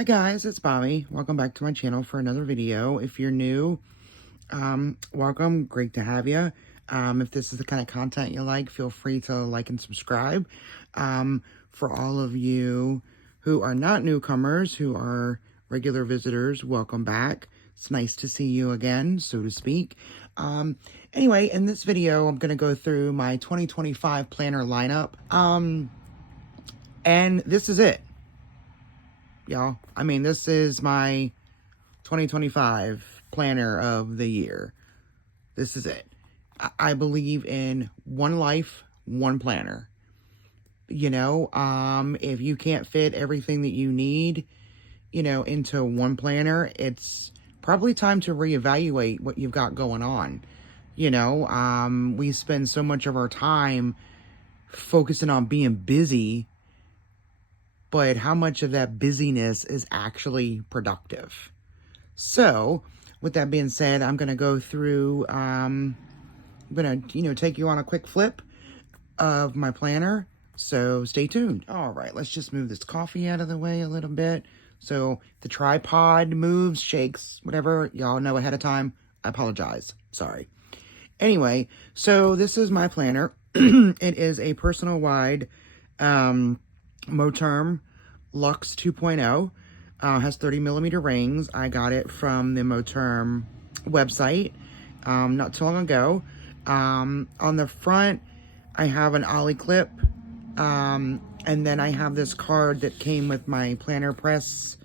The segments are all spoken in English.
Hi guys, it's Bobby. Welcome back to my channel for another video. If you're new, welcome. Great to have you. If this is the kind of content you like, feel free to like and subscribe. For all of you who are not newcomers, who are regular visitors, welcome back. It's nice to see you again, so to speak. Anyway, in this video, I'm going to go through my 2025 planner lineup. And this is it. Y'all, I mean, this is my 2025 planner of the year. This is it. I believe in one life, one planner. You know, if you can't fit everything that you need, you know, into one planner, it's probably time to reevaluate what you've got going on. You know, we spend so much of our time focusing on being busy, but how much of that busyness is actually productive? So, with that being said, I'm going to go through, I'm going to, take you on a quick flip of my planner. So, stay tuned. All right, let's just move this coffee out of the way a little bit. So, the tripod moves, shakes, whatever, y'all know ahead of time. I apologize. Sorry. Anyway, so this is my planner. It is a personal wide, Moterm Luxe 2.0. Has 30 millimeter rings. I got it from the Moterm website not too long ago. On the front, I have an ollie clip. And then I have this card that came with my planner press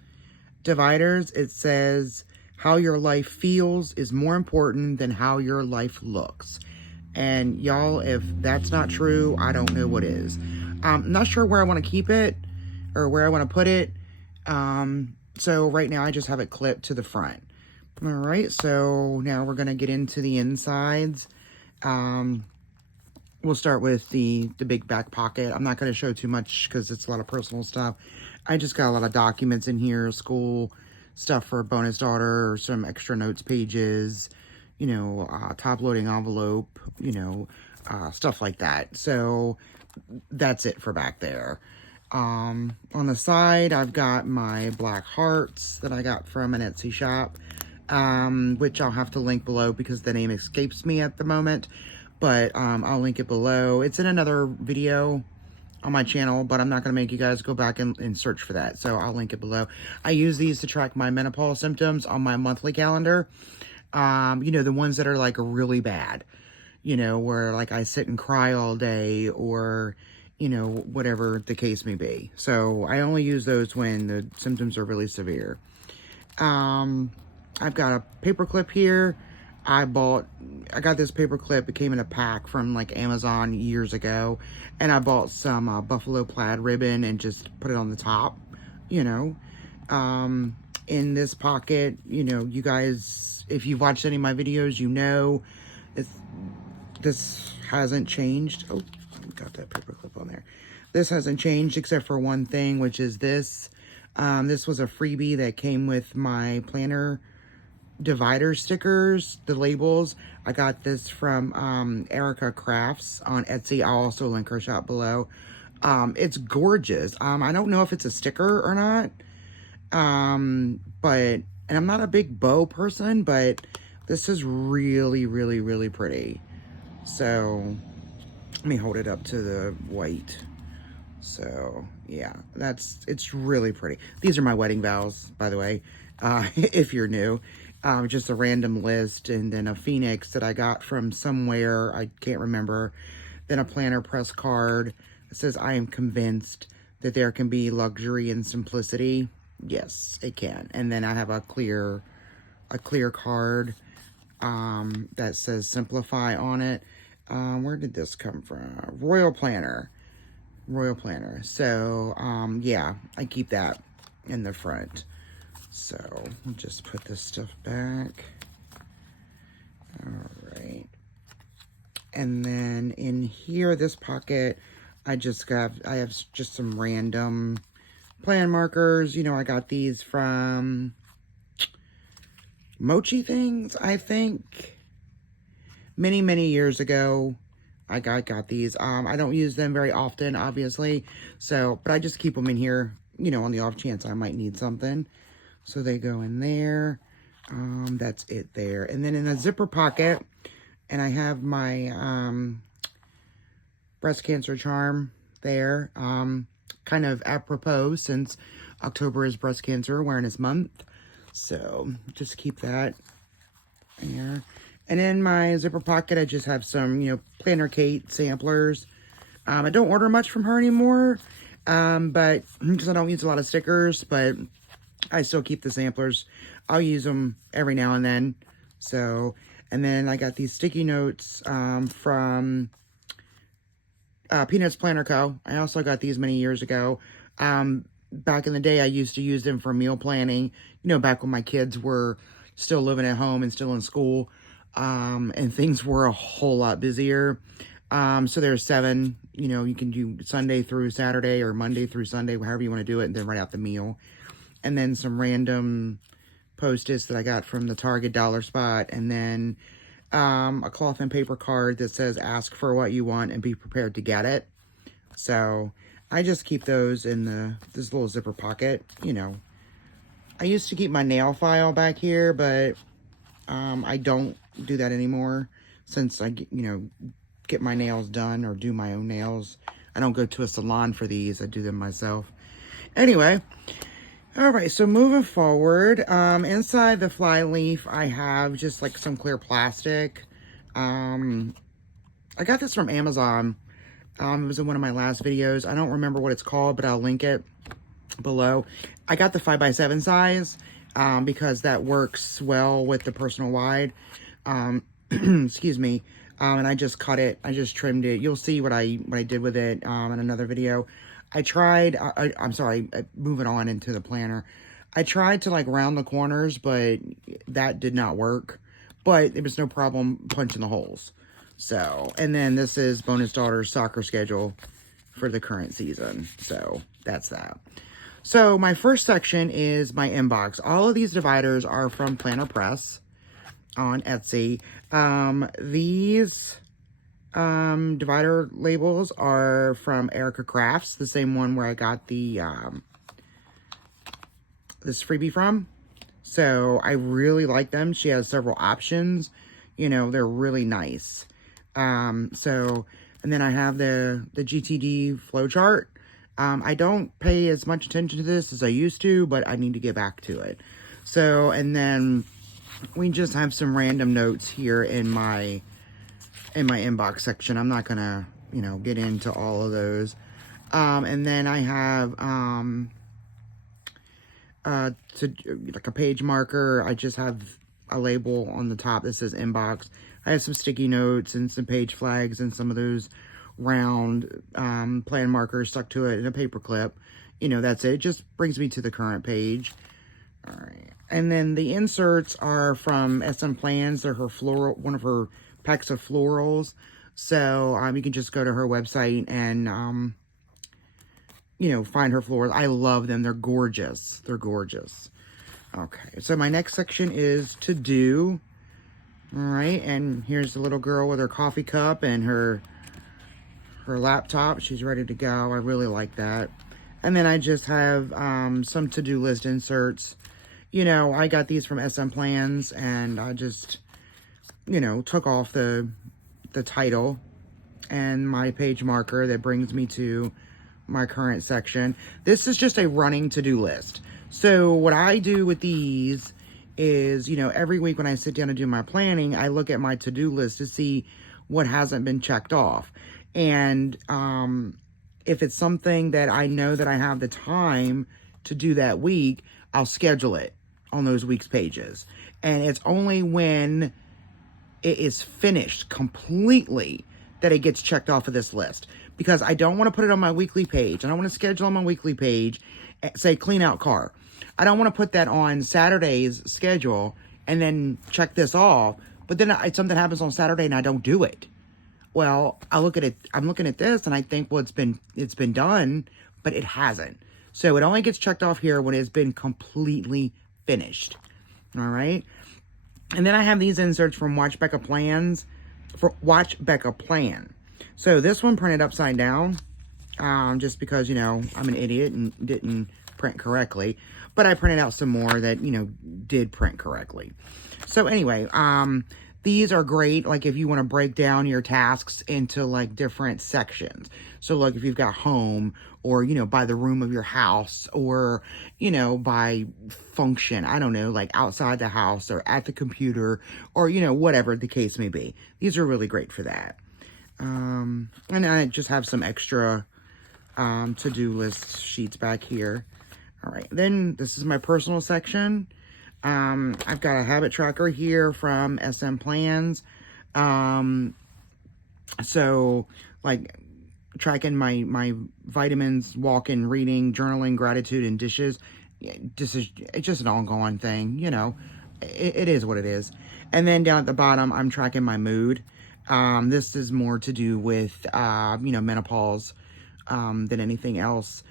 dividers. It says, how your life feels is more important than how your life looks. And y'all, if that's not true, I don't know what is. I'm not sure where I want to keep it or where I want to put it. So right now I just have it clipped to the front. All right, so now we're going to get into the insides. We'll start with the big back pocket. I'm not going to show too much because it's a lot of personal stuff. I just got a lot of documents in here, school stuff for a bonus daughter, or some extra notes pages, you know, top loading envelope, you know, stuff like that. So that's it for back there. On the side, I've got my black hearts that I got from an Etsy shop, which I'll have to link below because the name escapes me at the moment, but I'll link it below. It's in another video on my channel, but I'm not going to make you guys go back and search for that, so I'll link it below. I use these to track my menopause symptoms on my monthly calendar. You know, the ones that are like really bad, you know, where like I sit and cry all day, or you know, whatever the case may be. So I only use those when the symptoms are really severe. I've got a paper clip here. I got this paper clip. It came in a pack from like Amazon years ago. And I bought some buffalo plaid ribbon and just put it on the top, you know. In this pocket, you know, you guys, if you've watched any of my videos, you know, this hasn't changed. Oh, got that paper clip on there. This hasn't changed except for one thing, which is this. This was a freebie that came with my planner divider stickers, the labels. I got this from Erica Crafts on Etsy. I'll also link her shop below. It's gorgeous. I don't know if it's a sticker or not. But, and I'm not a big bow person, but this is really, really, really pretty. So let me hold it up to the white. So yeah, it's really pretty. These are my wedding vows, by the way, if you're new. Just a random list, and then a phoenix that I got from somewhere, I can't remember. Then a planner press card that says, I am convinced that there can be luxury and simplicity. Yes, it can. And then I have a clear card that says simplify on it. Where did this come from? Royal Planner. So yeah, I keep that in the front. So we'll just put this stuff back. All right. And then in here, this pocket, I have just some random plan markers. You know, I got these from Mochi Things, I think. Many, many years ago, I got these. I don't use them very often, obviously. So, but I just keep them in here, you know, on the off chance I might need something. So they go in there. That's it there. And then in a zipper pocket, and I have my breast cancer charm there. Kind of apropos since October is Breast Cancer Awareness Month. So just keep that there. And in my zipper pocket, I just have some, you know, Planner Kate samplers. I don't order much from her anymore, but because I don't use a lot of stickers, but I still keep the samplers. I'll use them every now and then. So, and then I got these sticky notes from Peanuts Planner Co. I also got these many years ago. Back in the day, I used to use them for meal planning, you know, back when my kids were still living at home and still in school, and things were a whole lot busier. So there's 7, you know, you can do Sunday through Saturday or Monday through Sunday, however you want to do it, and then write out the meal. And then some random Post-its that I got from the Target Dollar Spot, and then a cloth and paper card that says ask for what you want and be prepared to get it. So I just keep those in this little zipper pocket. You know, I used to keep my nail file back here, but I don't do that anymore since I get my nails done or do my own nails. I don't go to a salon for these. I do them myself. Anyway, all right, so moving forward, inside the fly leaf, I have just like some clear plastic. I got this from Amazon. It was in one of my last videos. I don't remember what it's called, but I'll link it below. I got the 5x7 size because that works well with the personal wide. Excuse me. And I just cut it. I just trimmed it. You'll see what I did with it in another video. I tried, I'm sorry, moving on into the planner. I tried to like round the corners, but that did not work. But there was no problem punching the holes. So, and then this is Bonus Daughter's soccer schedule for the current season. So, that's that. So, my first section is my inbox. All of these dividers are from Planner Press on Etsy. These divider labels are from Erica Crafts, the same one where I got the this freebie from. So I really like them. She has several options. You know, they're really nice. So, and then I have the GTD flowchart. I don't pay as much attention to this as I used to, but I need to get back to it. So, and then we just have some random notes here in my inbox section. I'm not gonna, you know, get into all of those. And then I have like a page marker. I just have a label on the top that says inbox. I have some sticky notes and some page flags and some of those round plan markers stuck to it in a paper clip. You know, that's it. It just brings me to the current page. All right. And then the inserts are from SM Plans. They're her floral, one of her packs of florals. So you can just go to her website and you know, find her florals. I love them. They're gorgeous. They're gorgeous. Okay, so my next section is to do. All right, and here's the little girl with her coffee cup and her laptop. She's ready to go. I really like that. And then I just have some to-do list inserts. You know, I got these from SM Plans, and I just, you know, took off the title and my page marker that brings me to my current section. This is just a running to-do list. So what I do with these is, you know, every week when I sit down to do my planning, I look at my to-do list to see what hasn't been checked off. And if it's something that I know that I have the time to do that week, I'll schedule it on those week's pages. And it's only when it is finished completely that it gets checked off of this list. Because I don't want to put it on my weekly page. I don't want to schedule on my weekly page, say clean out car. I don't want to put that on Saturday's schedule and then check this off. But then something happens on Saturday and I don't do it. Well, I look at it. I'm looking at this and I think, well, it's been done, but it hasn't. So it only gets checked off here when it's been completely finished. All right. And then I have these inserts from Watch Becca Plans for Watch Becca Plan. So this one printed upside down, just because, you know, I'm an idiot and didn't print correctly. But I printed out some more that, you know, did print correctly. So anyway, these are great, like, if you want to break down your tasks into, like, different sections. So, like, if you've got home, or, you know, by the room of your house, or, you know, by function, I don't know, like, outside the house, or at the computer, or, you know, whatever the case may be. These are really great for that. And I just have some extra to-do list sheets back here. All right, then this is my personal section. I've got a habit tracker here from SM Plans. So, like, tracking my vitamins, walking, reading, journaling, gratitude, and dishes. It's just an ongoing thing, you know. It is what it is. And then down at the bottom, I'm tracking my mood. This is more to do with, you know, menopause than anything else.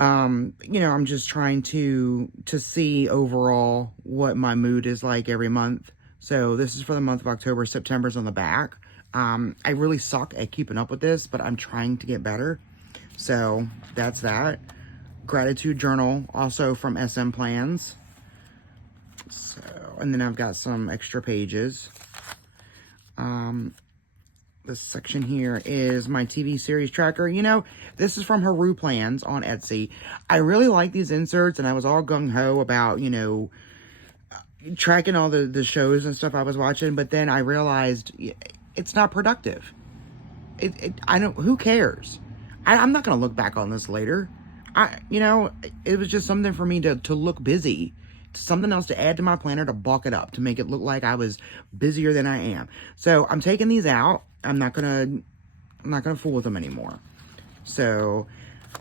You know, I'm just trying to see overall what my mood is like every month. So this is for the month of October. September's on the back. I really suck at keeping up with this, but I'm trying to get better. So that's that. Gratitude journal, also from SM Plans. So, and then I've got some extra pages. This section here is my TV series tracker. You know, this is from Haru Plans on Etsy. I really like these inserts, and I was all gung-ho about, you know, tracking all the shows and stuff I was watching, but then I realized it's not productive. I don't, who cares? I'm not going to look back on this later. You know, it was just something for me to look busy. Something else to add to my planner to bulk it up, to make it look like I was busier than I am. So I'm taking these out. I'm not gonna fool with them anymore. So,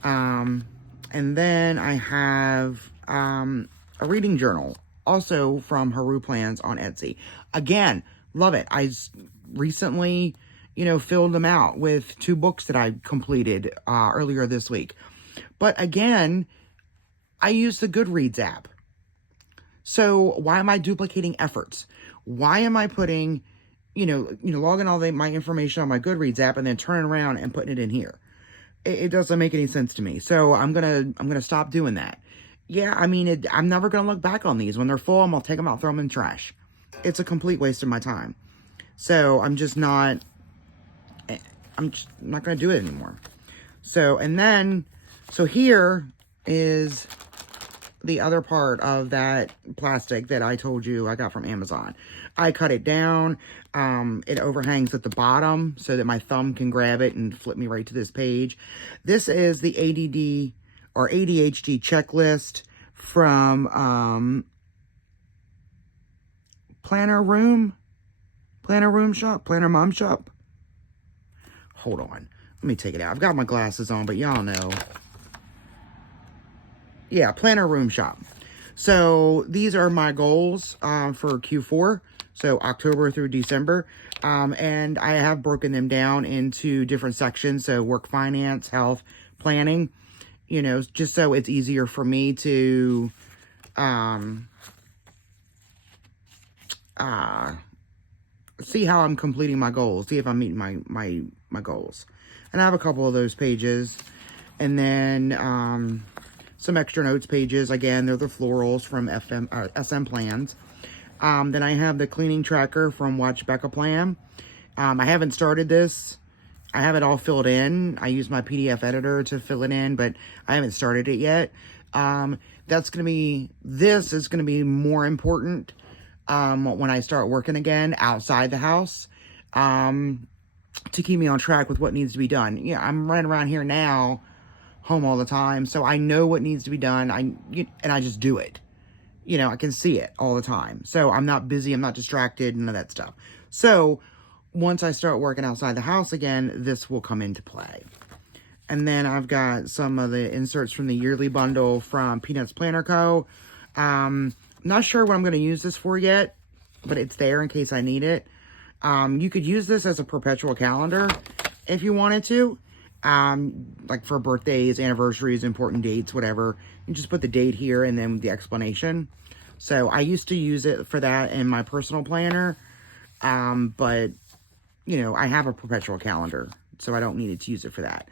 and then I have a reading journal, also from Haru Plans on Etsy. Again, love it. I recently, you know, filled them out with 2 books that I completed earlier this week. But again, I use the Goodreads app. So why am I duplicating efforts? Why am I putting, you know, logging all my information on my Goodreads app and then turning around and putting it in here? It doesn't make any sense to me. So I'm gonna stop doing that. Yeah, I mean, I'm never gonna look back on these. When they're full, I'm gonna take them out, throw them in the trash. It's a complete waste of my time. So I'm just not gonna do it anymore. So, and then, so here is the other part of that plastic that I told you I got from Amazon. I cut it down. It overhangs at the bottom so that my thumb can grab it and flip me right to this page. This is the ADD or ADHD checklist from Planner Mom Shop. Hold on. Let me take it out. I've got my glasses on, but y'all know. Yeah, Planner Room Shop. So these are my goals for Q4, so October through December. And I have broken them down into different sections, so work, finance, health, planning, you know, just so it's easier for me to see how I'm completing my goals, see if I'm meeting my goals. And I have a couple of those pages. And then some extra notes pages. Again, they're the florals from SM Plans. Then I have the cleaning tracker from Watch Becca Plan. I haven't started this. I have it all filled in. I use my PDF editor to fill it in, but I haven't started it yet. This is going to be more important when I start working again outside the house, to keep me on track with what needs to be done. Yeah, I'm running around here now, home all the time, so I know what needs to be done. And I just do it. You know, I can see it all the time. So I'm not busy, I'm not distracted, none of that stuff. So once I start working outside the house again, this will come into play. And then I've got some of the inserts from the yearly bundle from Peanuts Planner Co. Not sure what I'm going to use this for yet, but it's there in case I need it. You could use this as a perpetual calendar if you wanted to. Like for birthdays, anniversaries, important dates, whatever. You just put the date here and then the explanation. So I used to use it for that in my personal planner. But, you know, I have a perpetual calendar, so I don't need to use it for that.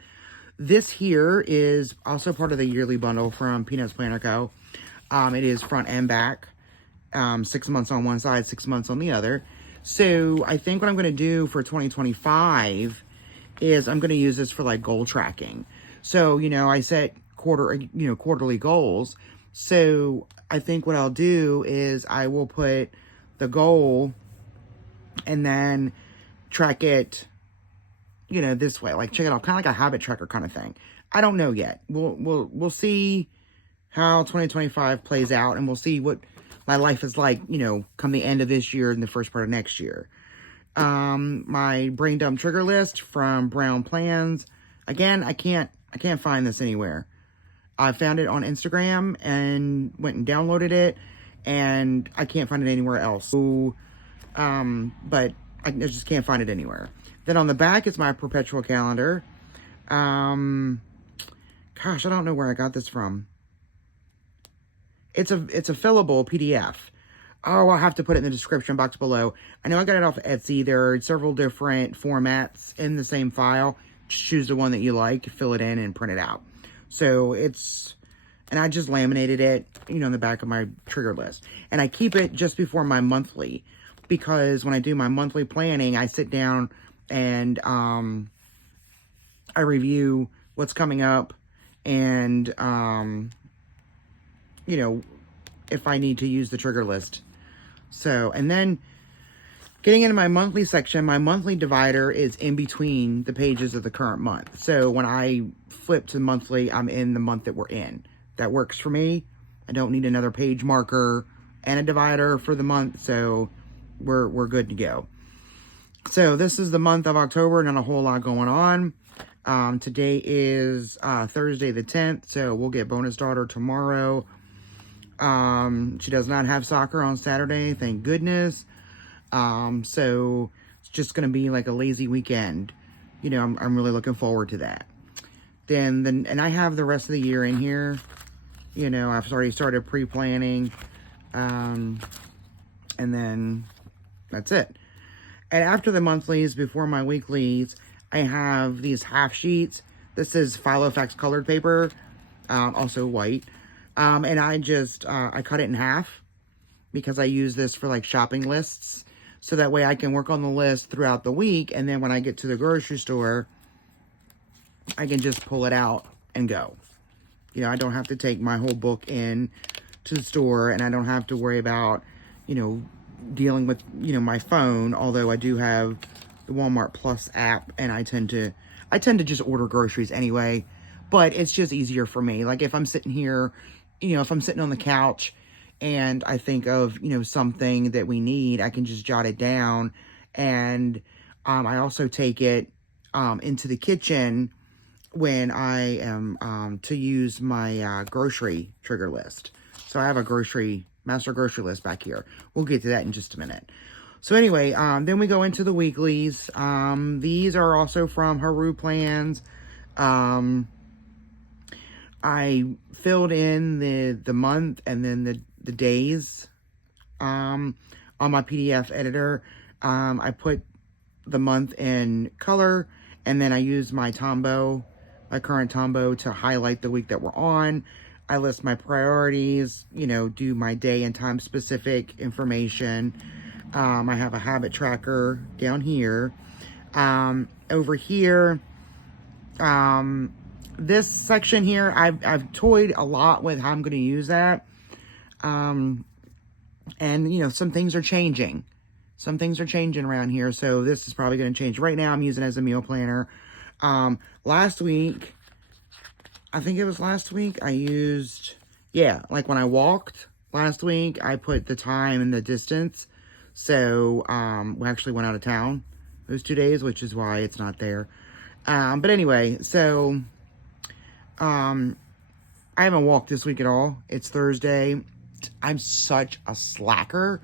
This here is also part of the yearly bundle from Peanuts Planner Co. It is front and back. 6 months on one side, 6 months on the other. So I think what I'm going to do for 2025 is I'm going to use this for like goal tracking. So, I set quarterly goals. So I think what I'll do is I will put the goal and then track it, this way, like check it out, kind of like a habit tracker kind of thing. I don't know yet. We'll see how 2025 plays out, and we'll see what my life is like, come the end of this year and the first part of next year. My brain dump trigger list from Brown Plans. Again, I can't find this anywhere. I found it on Instagram and went and downloaded it, and I can't find it anywhere else. So, but I just can't find it anywhere. Then on the back is my perpetual calendar. Gosh, I don't know where I got this from. It's a fillable PDF. Oh, I'll have to put it in the description box below. I know I got it off Etsy. There are several different formats in the same file. Just choose the one that you like, fill it in, and print it out. So and I just laminated it, in the back of my trigger list. And I keep it just before my monthly, because when I do my monthly planning, I sit down and I review what's coming up and, if I need to use the trigger list. So, and then getting into my monthly section, my monthly divider is in between the pages of the current month. So when I flip to monthly, I'm in the month that we're in. That works for me. I don't need another page marker and a divider for the month, so we're good to go. So this is the month of October, not a whole lot going on. Today is Thursday the 10th, so we'll get bonus daughter tomorrow. She does not have soccer on Saturday, thank goodness. So it's just going to be like a lazy weekend. I'm really looking forward to that. And I have the rest of the year in here. I've already started pre-planning. And then that's it. And after the monthlies, before my weeklies, I have these half sheets. This is Filofax colored paper, also white. And I cut it in half because I use this for like shopping lists. So that way I can work on the list throughout the week. And then when I get to the grocery store, I can just pull it out and go. I don't have to take my whole book in to the store, and I don't have to worry about, dealing with, my phone. Although I do have the Walmart Plus app, and I tend to just order groceries anyway. But it's just easier for me. Like if I'm sitting here, if I'm sitting on the couch and I think of, something that we need, I can just jot it down. And I also take it into the kitchen when I am to use my grocery trigger list. So I have a master grocery list back here. We'll get to that in just a minute. So anyway, then we go into the weeklies. These are also from Haru Plans. I filled in the month and then the days on my PDF editor. I put the month in color, and then I use my current Tombow to highlight the week that we're on. I list my priorities, do my day and time specific information. I have a habit tracker down here. Over here, this section here, I've toyed a lot with how I'm going to use that. And, some things are changing. Some things are changing around here, so this is probably going to change. Right now, I'm using it as a meal planner. Last week, I think it was last week, I used, like when I walked last week, I put the time and the distance. So, we actually went out of town those 2 days, which is why it's not there. But anyway, so, I haven't walked this week at all. It's Thursday. I'm such a slacker,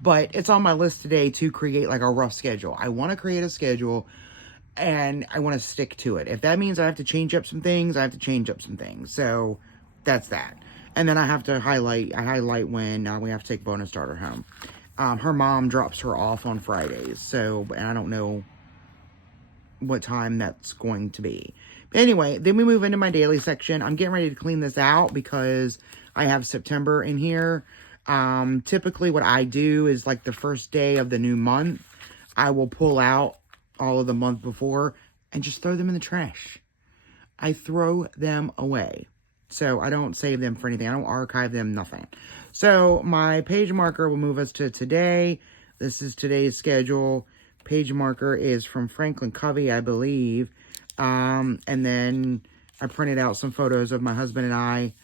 but it's on my list today to create like a rough schedule. I want to create a schedule, and I want to stick to it. If that means I have to change up some things, I have to change up some things. So that's that. And then I have to highlight when we have to take bonus daughter home. Her mom drops her off on Fridays. So, and I don't know what time that's going to be. Anyway, then we move into my daily section. I'm getting ready to clean this out because I have September in here. Typically what I do is like the first day of the new month, I will pull out all of the month before and just throw them in the trash. I throw them away. So I don't save them for anything. I don't archive them, nothing. So my page marker will move us to today. This is today's schedule. Page marker is from Franklin Covey, I believe. And then I printed out some photos of my husband and I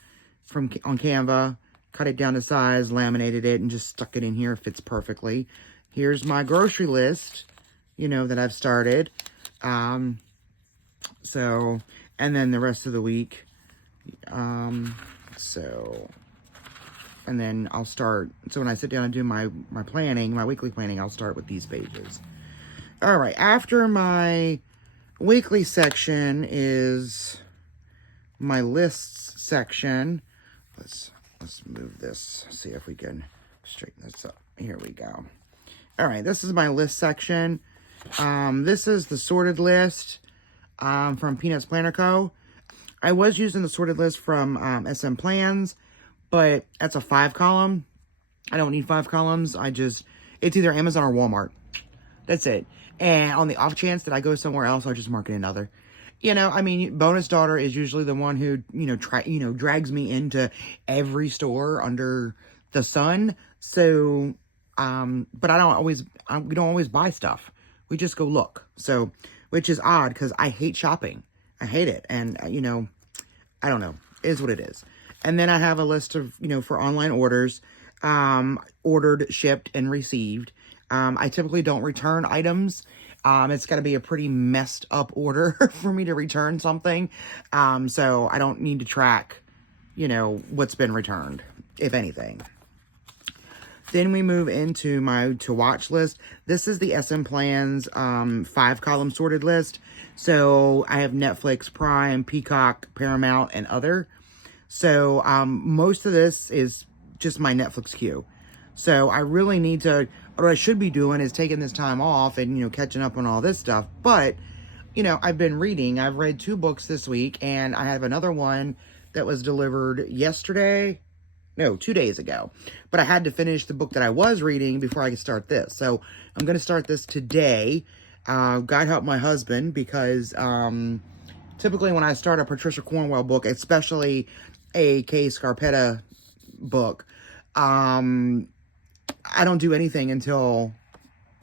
on Canva, cut it down to size, laminated it, and just stuck it in here. It fits perfectly. Here's my grocery list, that I've started. And then the rest of the week. And then I'll start. So when I sit down and do my planning, my weekly planning, I'll start with these pages. All right. After my weekly section is my lists section. Let's move this. See if we can straighten this up. Here we go. All right. This is my list section. This is the sorted list from Peanuts Planner Co. I was using the sorted list from SM Plans, but that's a 5-column. I don't need 5 columns. It's either Amazon or Walmart. That's it. And on the off chance that I go somewhere else, I'll just mark it another. Bonus daughter is usually the one who, drags me into every store under the sun. So, but we don't always buy stuff. We just go look. So, which is odd because I hate shopping. I hate it. And, I don't know. It is what it is. And then I have a list of, for online orders, ordered, shipped, and received. I typically don't return items. It's got to be a pretty messed up order for me to return something. So I don't need to track, what's been returned, if anything. Then we move into my to watch list. This is the SM Plans 5-column sorted list. So I have Netflix, Prime, Peacock, Paramount, and other. So most of this is just my Netflix queue. So I really need to, what I should be doing is taking this time off and, catching up on all this stuff. But, I've been reading. I've read 2 books this week, and I have another one that was delivered 2 days ago. But I had to finish the book that I was reading before I could start this. So I'm going to start this today. God help my husband, because typically when I start a Patricia Cornwell book, especially a Kay Scarpetta book, I don't do anything until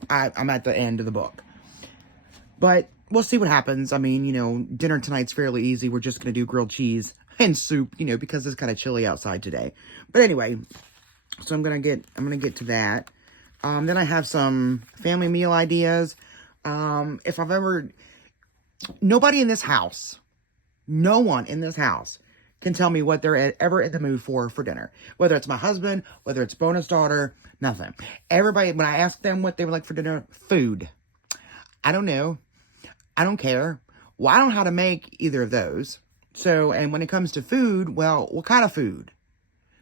I'm at the end of the book. But we'll see what happens. Dinner tonight's fairly easy. We're just going to do grilled cheese and soup, because it's kind of chilly outside today. But anyway, so I'm going to get to that. Then I have some family meal ideas. Nobody in this house, no one in this house can tell me what they're ever in the mood for dinner. Whether it's my husband, whether it's bonus daughter, nothing. Everybody, when I ask them what they would like for dinner, food. I don't know. I don't care. Well, I don't know how to make either of those. So, and when it comes to food, well, what kind of food?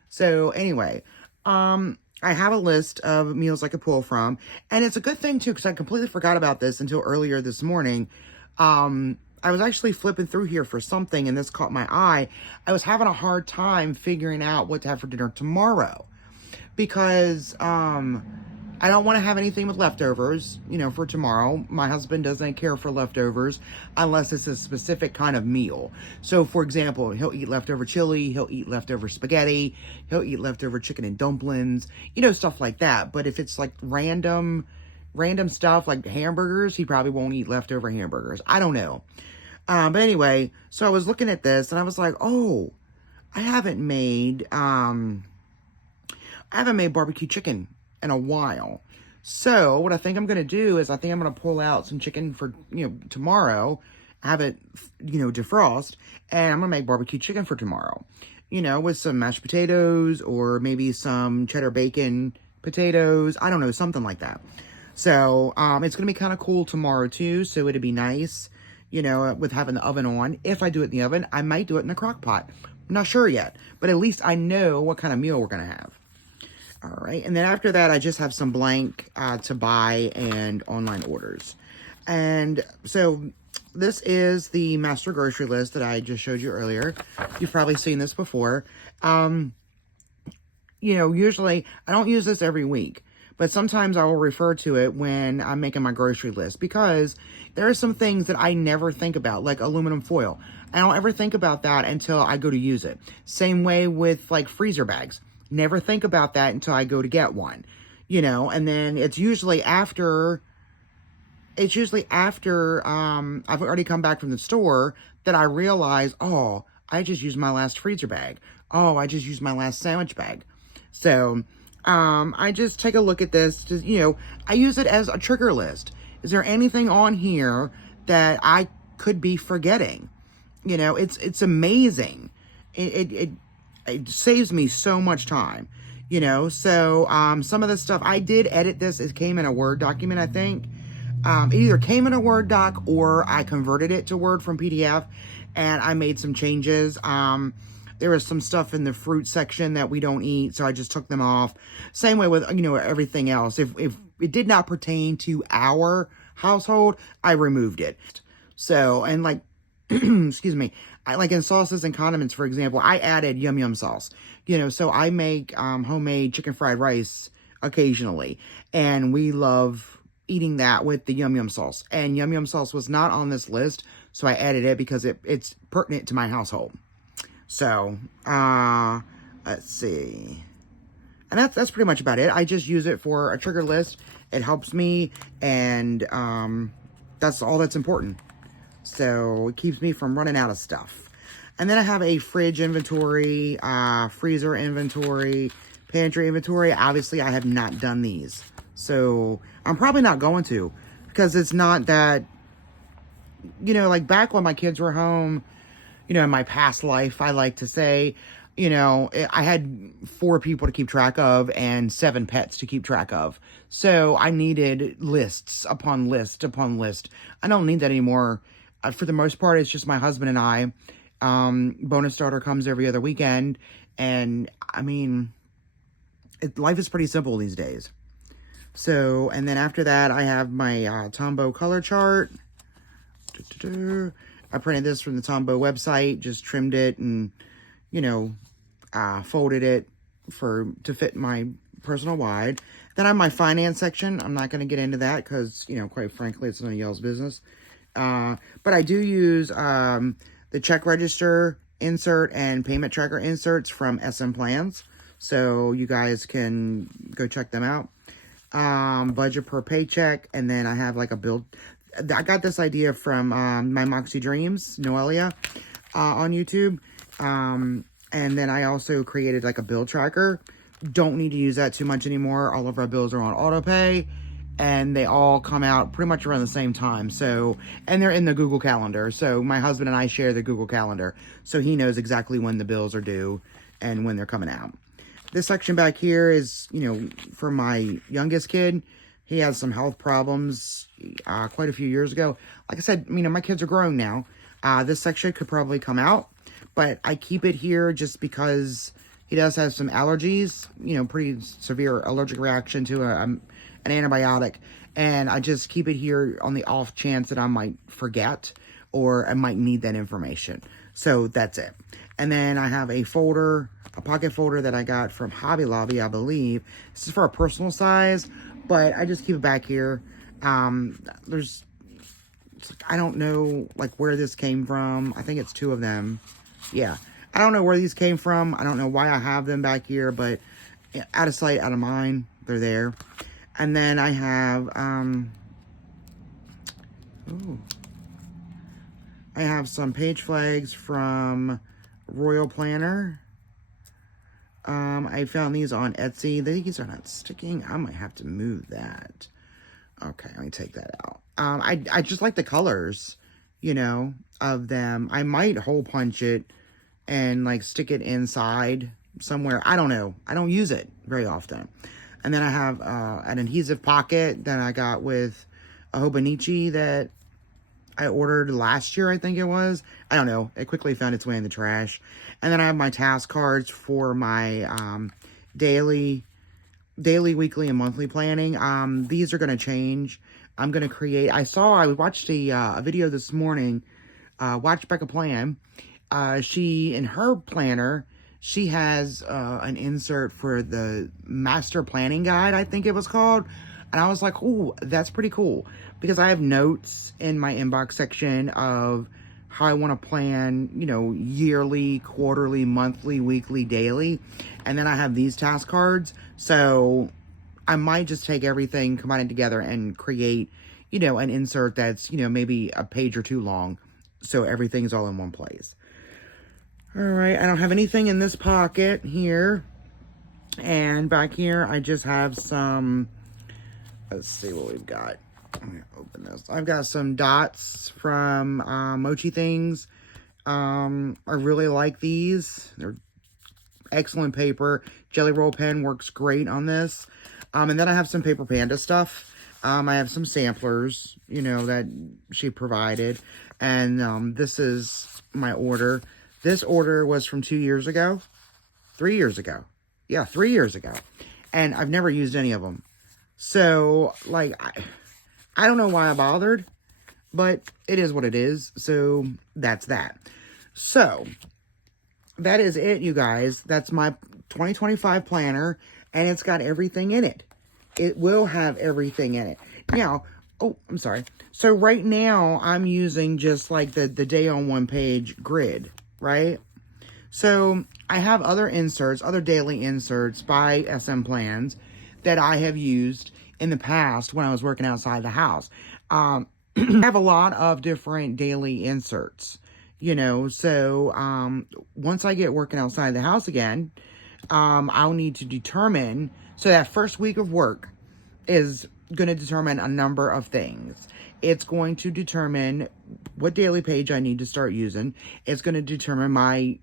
So anyway, I have a list of meals I could pull from. And it's a good thing too, because I completely forgot about this until earlier this morning. I was actually flipping through here for something, and this caught my eye. I was having a hard time figuring out what to have for dinner tomorrow, because I don't want to have anything with leftovers, for tomorrow. My husband doesn't care for leftovers unless it's a specific kind of meal. So, for example, he'll eat leftover chili, he'll eat leftover spaghetti, he'll eat leftover chicken and dumplings, stuff like that. But if it's like random stuff like hamburgers, he probably won't eat leftover hamburgers. I don't know. But anyway, so I was looking at this and I was like, oh, I haven't made barbecue chicken in a while. So what I think I'm going to do is I think I'm going to pull out some chicken for, tomorrow, have it, defrost, and I'm going to make barbecue chicken for tomorrow, with some mashed potatoes or maybe some cheddar bacon potatoes. I don't know, something like that. So, it's going to be kind of cool tomorrow too. So it'd be nice, with having the oven on. If I do it in the oven, I might do it in the crock pot. I'm not sure yet, but at least I know what kind of meal we're going to have. All right. And then after that, I just have some blank to buy and online orders. And so this is the master grocery list that I just showed you earlier. You've probably seen this before. You know, usually I don't use this every week, but sometimes I will refer to it when I'm making my grocery list, because there are some things that I never think about, like aluminum foil. I don't ever think about that until I go to use it. Same way with like freezer bags. Never think about that until I go to get one, you know, and then it's usually after I've already come back from the store that I realize, oh, I just used my last freezer bag. Oh, I just used my last sandwich bag. So, I just take a look at this. Just, you know, I use it as a trigger list. Is there anything on here that I could be forgetting? You know, it's amazing. It saves me so much time. You know, so some of the stuff I did edit this. It came in a Word document, I think. It either came in a Word doc or I converted it to Word from PDF, and I made some changes. There was some stuff in the fruit section that we don't eat, so I just took them off. Same way with, you know, everything else. If it did not pertain to our household, I removed it. So, and like, excuse me, I like in sauces and condiments, for example, I added yum yum sauce. You know, so I make homemade chicken fried rice occasionally, and we love eating that with the yum yum sauce. And yum yum sauce was not on this list, so I added it because it's pertinent to my household. So, let's see. And that's pretty much about it. I just use it for a trigger list. It helps me, and that's all that's important. So it keeps me from running out of stuff. And then I have a fridge inventory, freezer inventory, pantry inventory. Obviously, I have not done these. So I'm probably not going to, because it's not that, you know, like back when my kids were home, you know, in my past life, I like to say, you know, I had 4 people to keep track of and 7 pets to keep track of. So I needed lists upon list upon list. I don't need that anymore. For the most part, it's just my husband and I. Bonus starter comes every other weekend. And I mean, life is pretty simple these days. So, and then after that, I have my Tombow color chart. I printed this from the Tombow website, just trimmed it and, you know, folded it to fit my personal wide. Then I have my finance section. I'm not going to get into that because, you know, quite frankly, it's none of y'all's business. But I do use the check register insert and payment tracker inserts from SM Plans. So you guys can go check them out. Budget per paycheck. And then I have like a build. I got this idea from my Moxie Dreams, Noelia, on YouTube. And then I also created like a bill tracker. Don't need to use that too much anymore. All of our bills are on auto pay, and they all come out pretty much around the same time. So, and they're in the Google Calendar. So my husband and I share the Google Calendar, so he knows exactly when the bills are due and when they're coming out. This section back here is, you know, for my youngest kid. He has some health problems quite a few years ago. Like I said, you know, my kids are grown now. This section could probably come out, but I keep it here just because he does have some allergies, you know, pretty severe allergic reaction to an antibiotic. And I just keep it here on the off chance that I might forget or I might need that information. So that's it. And then I have a folder, a pocket folder that I got from Hobby Lobby, I believe. This is for a personal size, but I just keep it back here. I don't know, like, where this came from. I think it's 2 of them. Yeah. I don't know where these came from. I don't know why I have them back here, but out of sight, out of mind, they're there. And then I have, I have some page flags from Royal Planner. I found these on Etsy. These are not sticking. I might have to move that. Okay, let me take that out. I just like the colors, you know, of them. I might hole punch it and like stick it inside somewhere. I don't know. I don't use it very often. And then I have an adhesive pocket that I got with a Hobonichi that I ordered last year, I think it was. I don't know. It quickly found its way in the trash. And then I have my task cards for my daily, weekly, and monthly planning. These are going to change I'm going to create, I watched a video this morning, Watch Becca Plan. She, in her planner, she has an insert for the master planning guide, I think it was called. And I was like, oh, that's pretty cool. Because I have notes in my inbox section of how I want to plan, you know, yearly, quarterly, monthly, weekly, daily. And then I have these task cards. So I might just take everything, combine it together, and create, you know, an insert that's, you know, maybe a page or two long. So everything's all in one place. All right, I don't have anything in this pocket here. And back here, I just have some, let's see what we've got. I'm going to open this. I've got some dots from Mochi Things. I really like these. They're excellent paper. Jelly roll pen works great on this. And then I have some Paper Panda stuff. I have some samplers, you know, that she provided. And this is my order. This order was from 2 years ago. 3 years ago. Yeah, 3 years ago. And I've never used any of them. So, like, I don't know why I bothered, but it is what it is. So, that's that. So, that is it, you guys. That's my 2025 planner, and it's got everything in it. It will have everything in it. Now, oh, I'm sorry. So, right now, I'm using just like the day on one page grid, right? So, I have other inserts, other daily inserts by SM Plans that I have used in the past when I was working outside the house. I have a lot of different daily inserts, you know, so once I get working outside the house again, I'll need to determine, so that first week of work is going to determine a number of things. It's going to determine what daily page I need to start using. It's going to determine my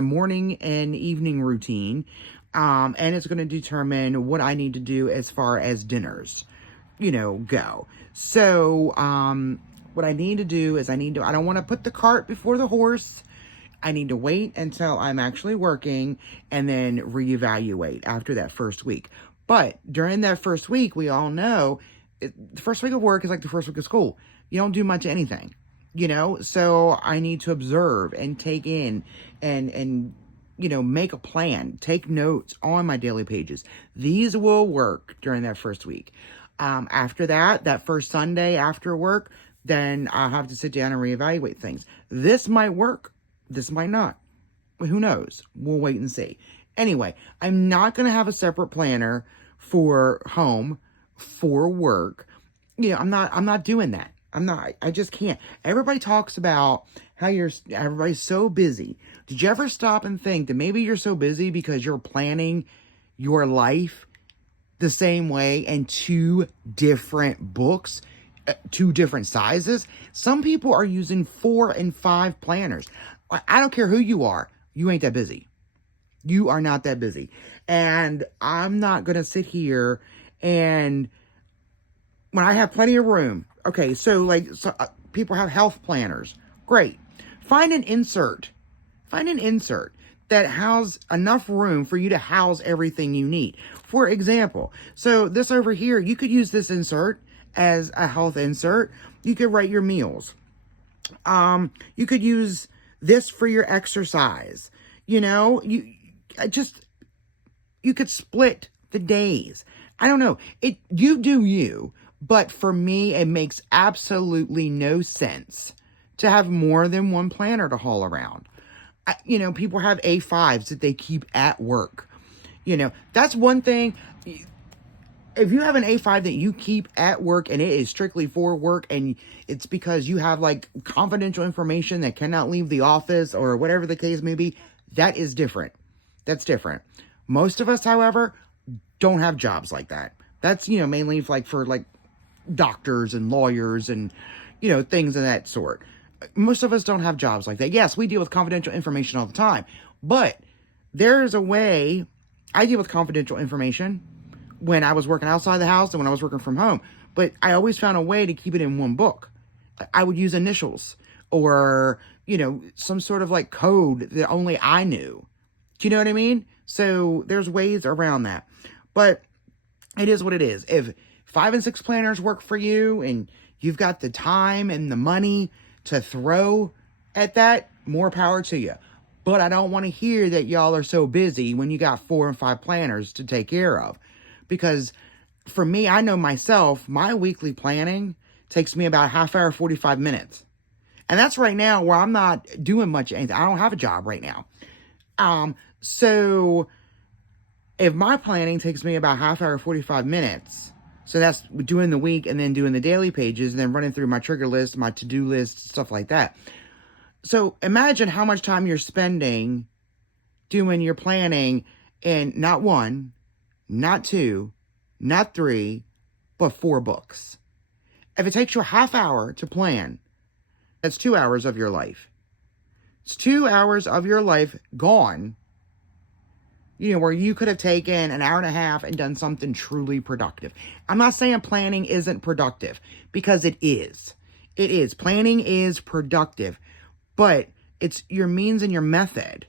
morning and evening routine. And it's going to determine what I need to do as far as dinners, you know, go. So, what I need to do is I don't want to put the cart before the horse. I need to wait until I'm actually working and then reevaluate after that first week. But during that first week, we all know the first week of work is like the first week of school. You don't do much of anything, you know? So I need to observe and take in and you know, make a plan, take notes on my daily pages. These will work during that first week. After that first Sunday after work, then I'll have to sit down and reevaluate things. This might work. This might not. Who knows? We'll wait and see. Anyway, I'm not going to have a separate planner for home, for work. You know, I'm not doing that. I just can't. Everybody talks about how everybody's so busy. Did you ever stop and think that maybe you're so busy because you're planning your life the same way in two different books, two different sizes? Some people are using 4 and 5 planners. I don't care who you are. You ain't that busy. You are not that busy. And I'm not going to sit here and when I have plenty of room. Okay, so people have health planners. Great. Find an insert that has enough room for you to house everything you need. For example, so this over here, you could use this insert as a health insert. You could write your meals. You could use this for your exercise. You know, you could split the days. I don't know. You do you, but for me, it makes absolutely no sense to have more than one planner to haul around. You know, people have A5s that they keep at work. You know, that's one thing. If you have an A5 that you keep at work and it is strictly for work and it's because you have like confidential information that cannot leave the office or whatever the case may be, that is different. That's different. Most of us, however, don't have jobs like that. That's, you know, mainly for doctors and lawyers and, you know, things of that sort. Most of us don't have jobs like that. Yes, we deal with confidential information all the time, but there's a way. I deal with confidential information when I was working outside the house and when I was working from home, but I always found a way to keep it in one book. I would use initials or, you know, some sort of like code that only I knew. Do you know what I mean? So there's ways around that, but it is what it is. If 5 and 6 planners work for you and you've got the time and the money to throw at that, more power to you. But I don't want to hear that y'all are so busy when you got 4 and 5 planners to take care of. Because for me, I know myself, my weekly planning takes me about a half hour, 45 minutes. And that's right now where I'm not doing much anything. I don't have a job right now. So if my planning takes me about half hour, 45 minutes, so that's doing the week and then doing the daily pages and then running through my trigger list, my to-do list, stuff like that. So imagine how much time you're spending doing your planning in not 1, not 2, not 3, but 4 books. If it takes you a half hour to plan, that's 2 hours of your life. It's 2 hours of your life gone, where you could have taken an hour and a half and done something truly productive. I'm not saying planning isn't productive, because it is. It is. Planning is productive, but it's your means and your method,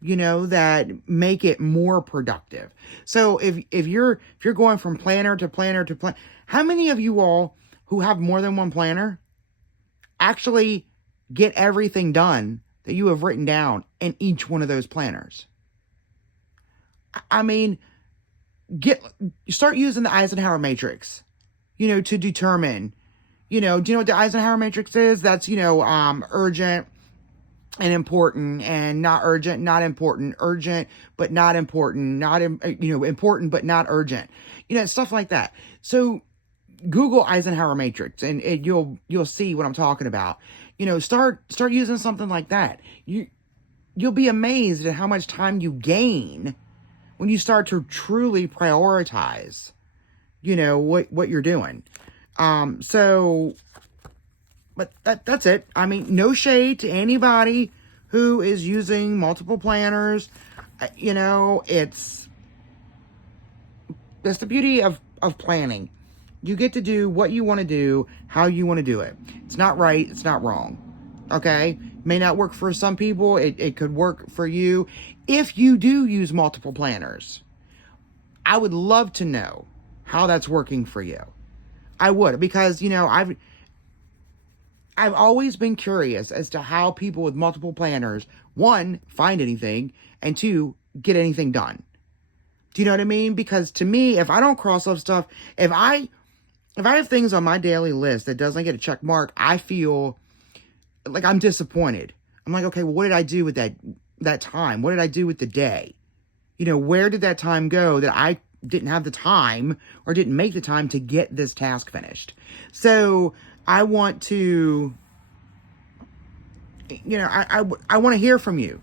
that make it more productive. So if you're going from planner to planner to planner, how many of you all who have more than one planner actually get everything done that you have written down in each one of those planners? I mean, start using the Eisenhower matrix, to determine, do you know what the Eisenhower matrix is? That's, urgent and important, and not urgent, not important, urgent, but not important, not, important, but not urgent, stuff like that. So Google Eisenhower matrix and you'll see what I'm talking about. Start using something like that. You'll be amazed at how much time you gain when you start to truly prioritize, what you're doing. But that's it. I mean, no shade to anybody who is using multiple planners. It's the beauty of planning. You get to do what you want to do, how you want to do it. It's not right. It's not wrong. Okay? May not work for some people. It could work for you. If you do use multiple planners, I would love to know how that's working for you. I would, because, I've always been curious as to how people with multiple planners, 1, find anything, and 2, get anything done. Do you know what I mean? Because to me, if I don't cross off stuff, if I have things on my daily list that doesn't get a check mark, I feel like I'm disappointed. I'm like, okay, well, what did I do with that time? What did I do with the day? Where did that time go that I didn't have the time or didn't make the time to get this task finished? So I want to, I want to hear from you.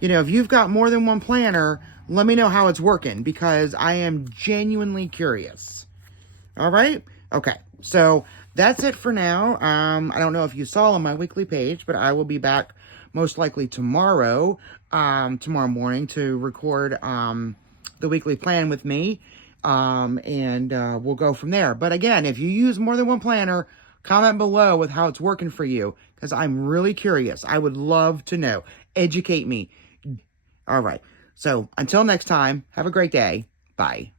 If you've got more than one planner, let me know how it's working, because I am genuinely curious. All right? Okay. So that's it for now. I don't know if you saw on my weekly page, but I will be back most likely tomorrow morning to record the weekly plan with me. And we'll go from there. But again, if you use more than one planner, comment below with how it's working for you, because I'm really curious. I would love to know. Educate me. All right. So until next time, have a great day. Bye.